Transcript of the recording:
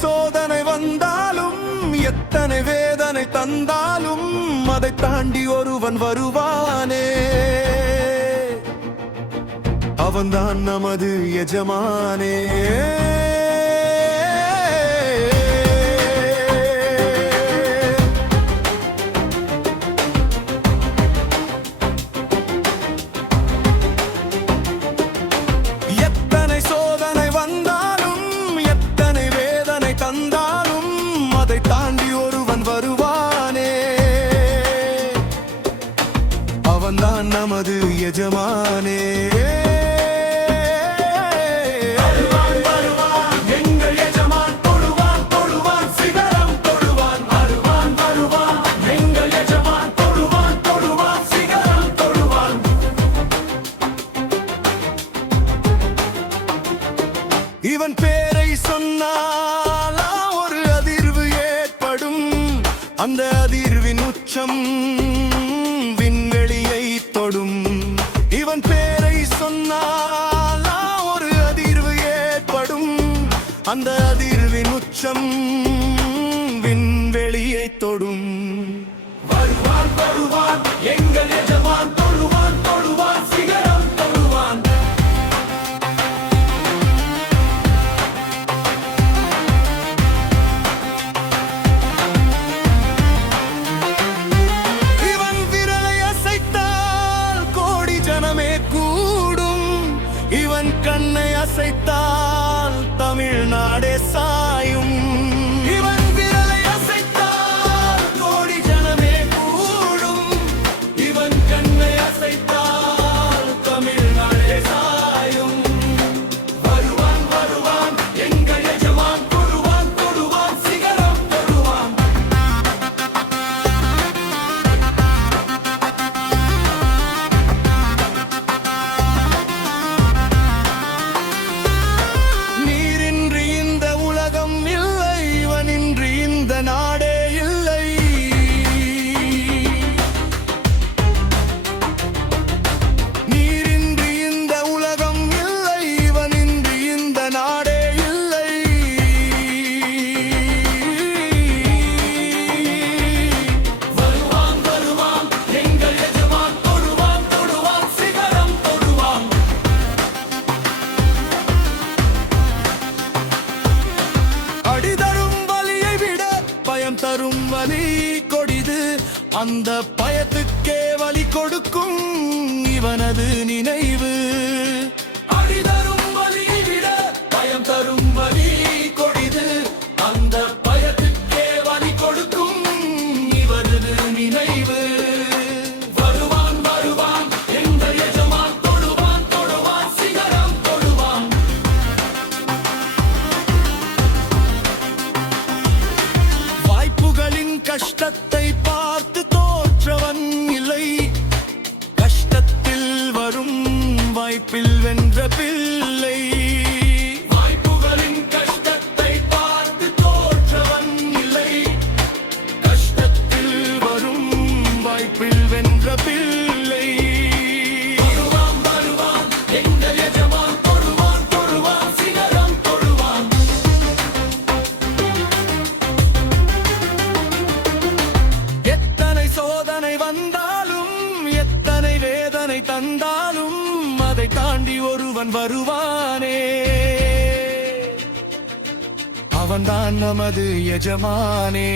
சோதனை வந்தாலும் எத்தனை வேதனை தந்தாலும் அதை தாண்டி ஒருவன் வருவானே, அவன்தான் நமது எஜமானே. எத்தனை சோதனை வந்தாலும் எத்தனை வேதனை தந்தாலும் அதை தாண்டி ஒருவன் வருவானே, அவன்தான் நமது எஜமானே. இவன் பேரை சொன்னால் ஒரு அதிர்வு ஏற்படும், அந்த அதிர்வின் உச்சம் விண்வெளியை தொடும். இவன் பேரை சொன்னால் ஒரு அதிர்வு ஏற்படும், அந்த அதிர்வின் உச்சம் விண்வெளியை தொடும். வருவான் வருவான் எங்கள் எஜமான், தொழுவான் தொழுவான் சிகரம் தொழுவான். இவன் விரலை அசைத்தால் கோடி ஜனமே கூடும், இவன் கண்ணை அசைத்தால் தமிழ்நாடே சாயும். இவன் விரலை அசைத்தால் கோடி ஜனமே கூடும், இவன் கண்ணை அசைத்தால் தமிழ்நாடே சாயும். வருவான் வருவான் எங்கள் எஜமான், தொழுவான் தொழுவான் சிகரம் தொழுவான். நீரின்றி இந்த உலகம் இல்லை, இவனின்றி இந்த நாடே இல்லை. நீரின்றி இந்த உலகம் இல்லை, இவனின்றி இந்த நாடே இல்லை. வருவான் வருவான் எங்கள் எஜமான், தொழுவான் தொழுவான் சிகரம் தொழுவான். அடி தரும் வலியை விட பயம் தரும் வலி கொடிது, அந்த பயத்துக்கே வலி கொடுக்கும் இவனது நினைவு. அடி தரும் வலியை விட பயம் தரும் வலி கொடிது, அந்த பயத்துக்கே வலி கொடுக்கும் இவனது நினைவு. வருவான் வருவான் எங்கள் எஜமான், தொழுவான் தொழுவான் சிகரம் தொழுவான். வாய்ப்புகளின் கஷ்டத்தை பார்த்து தோற்றவன் இல்லை, கஷ்டத்தில் வரும் வாய்ப்பில் வென்ற பிள்ளை. வாய்ப்புகளின் கஷ்டத்தை பார்த்து தோற்றவன் இல்லை, கஷ்டத்தில் வரும் வாய்ப்பில் வென்ற பிள்ளை. வருவான் வருவான் எங்கள் எஜமான், தொழுவான் தொழுவான் சிகரம் தொழுவான். எத்தனை சோதனை வந்தாலும் எத்தனை வேதனை தந்தாலும் அதை தாண்டி ஒருவன் வருவானே, அவன்தான் நமது எஜமானே.